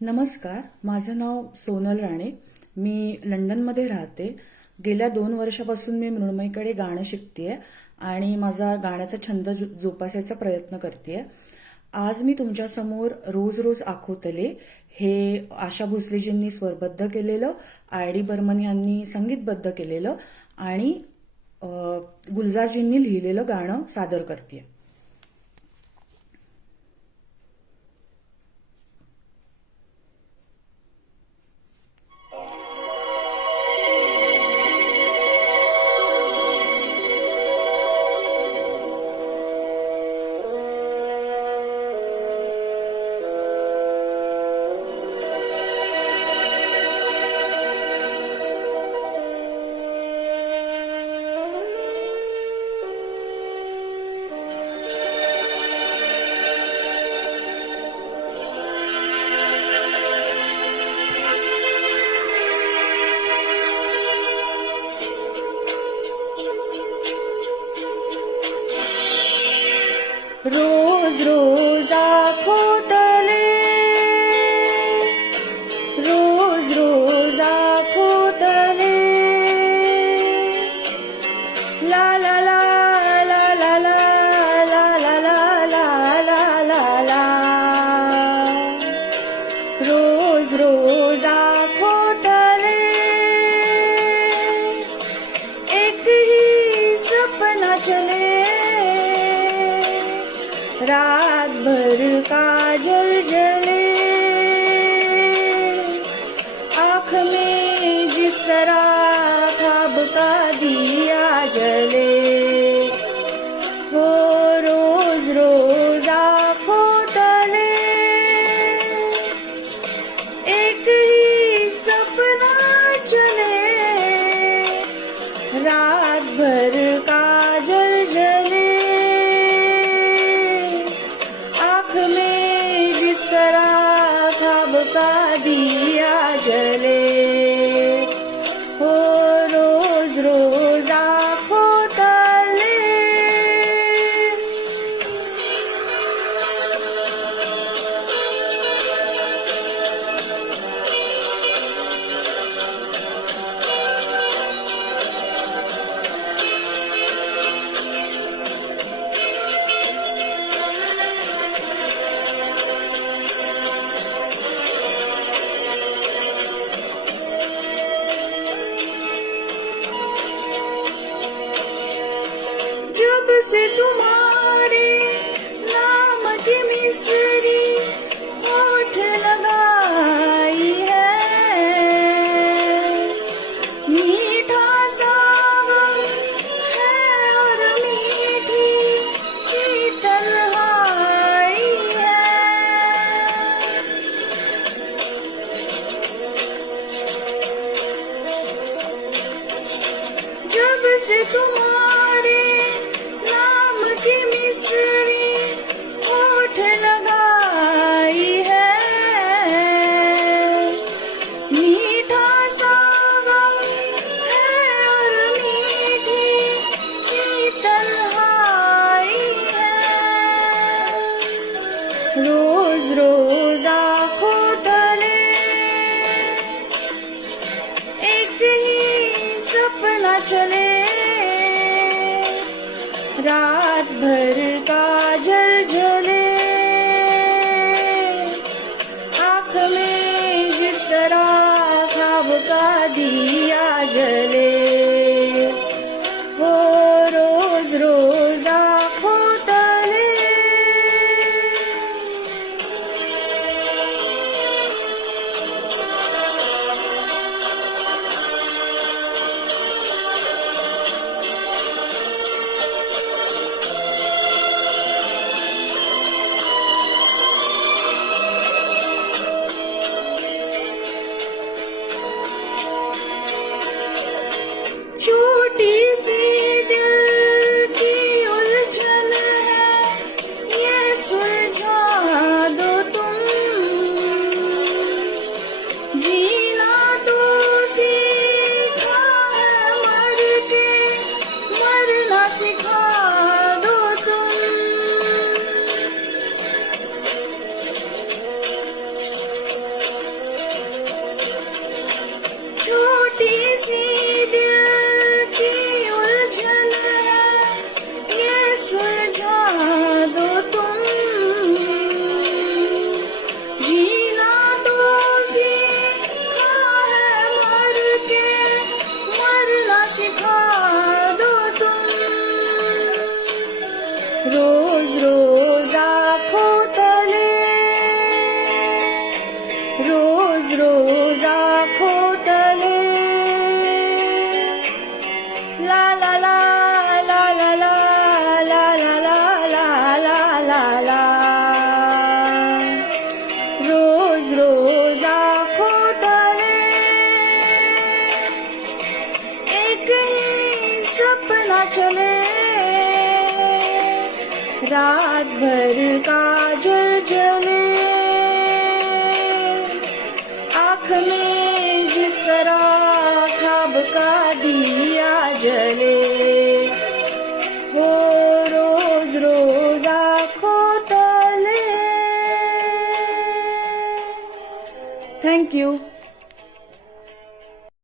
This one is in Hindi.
नमस्कार, माझं नाव सोनल राणे. मी लंडनमध्ये राहते. गेल्या 2 वर्षापासून मी मृण्मयीकडे गाणं शिकतेय आणि माझा गाण्याचा छंद जोपासायचा प्रयत्न करतेय. आज मी तुमच्यासमोर रोज रोज आखोतले हे आशा भोसलेजींनी स्वरबद्ध केलेलं, आय.डी. बर्मन यांनी संगीतबद्ध केलेलं आणि गुलजारजींनी लिहिलेलं गाणं सादर करतेय. रोज रोज आखोतले, रोज रोज आखोतले, ला ला ला ला ला ला ला ला ला ला ला ला ला. रोज रोज आखोतले, एक ही सपना चले, रात भर काजल जले, आँख में जिस तरह ख्वाब का दिया जले, हो रोज रोज आँखों तले, एक ही सपना चले, रात भर काजल जले, में जिस तरह ख्वाब का दिया जले, हो रोज रोज आँखों तले. जब से तुम्हारे नाम की मिसरी होठ लगाई है, मीठा सा गम है और मीठी सी तन्हाई है. जब से तुम्हारे नाम की मिसरी होठ लगाई है, मीठा सा गम है और मीठी सी तन्हाई है. रोज रोज आँखों तले, एक ही सपना चले, रात भर काजल जले, आँख में जिस तरह ख्वाब का दिया जले, वो रोज रोज आँखों तले. रोज आँखों तले एक ही सपना चले, रात भर काजल जले, आँख में जिस तरह ख्वाब का दिया जले, हो रोज रोज आँखों तले. Thank you.